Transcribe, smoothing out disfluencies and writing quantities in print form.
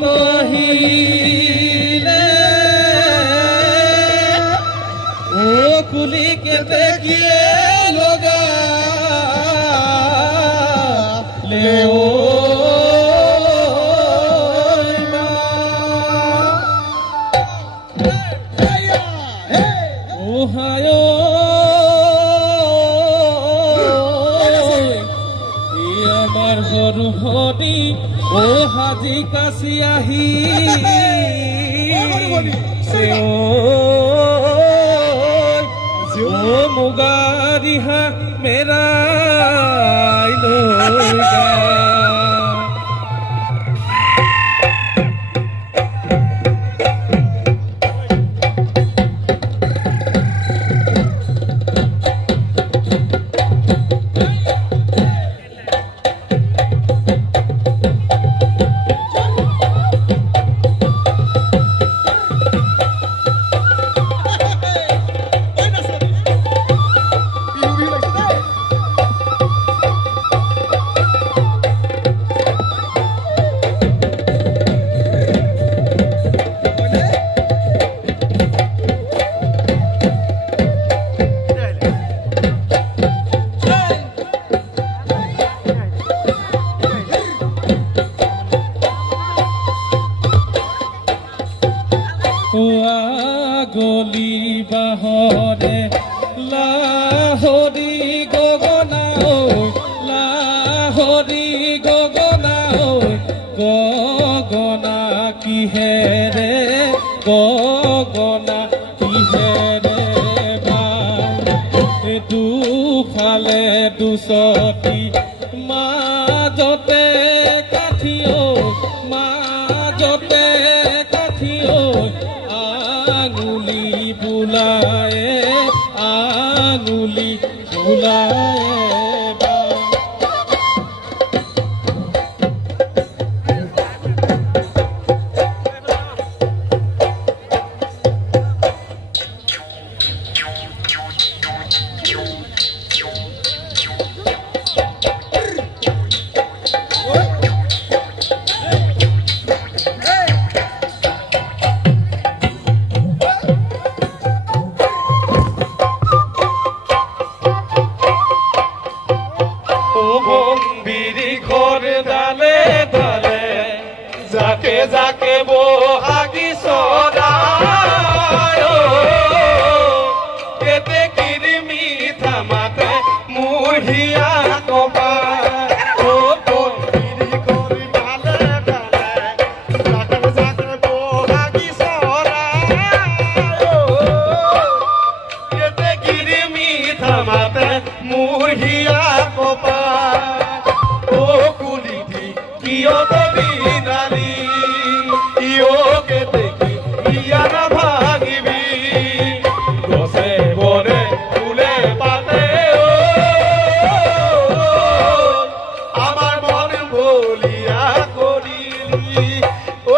নাহিলে ও কুলি কেতে গিয়ে লগা লেও আমার সরু ভনী ও হাজি কাছি আহি ও মুগারিহা মেরা গলি বাহরে লাহরি গগনা লাহরি গগনা গগনা কিহেৰে গগনা কিহেৰে দুফালে দুচতি মাজতে কাঠি মাজতে কাঠি আঙুলি বুলায় আঙুলি বুলায় যাকে যাকে বহাগি সদায় কেতে কিরমি থামাতে মুহিয়া কপা ও বন্দিরি করি ডালে ডালে যাকে যাকে বহাগি সদায় কেতে কিরমি থামাতে মুহিয়া কপা ও কুলিটি কিয় তবি আমার মন বলিয়া করিলি ও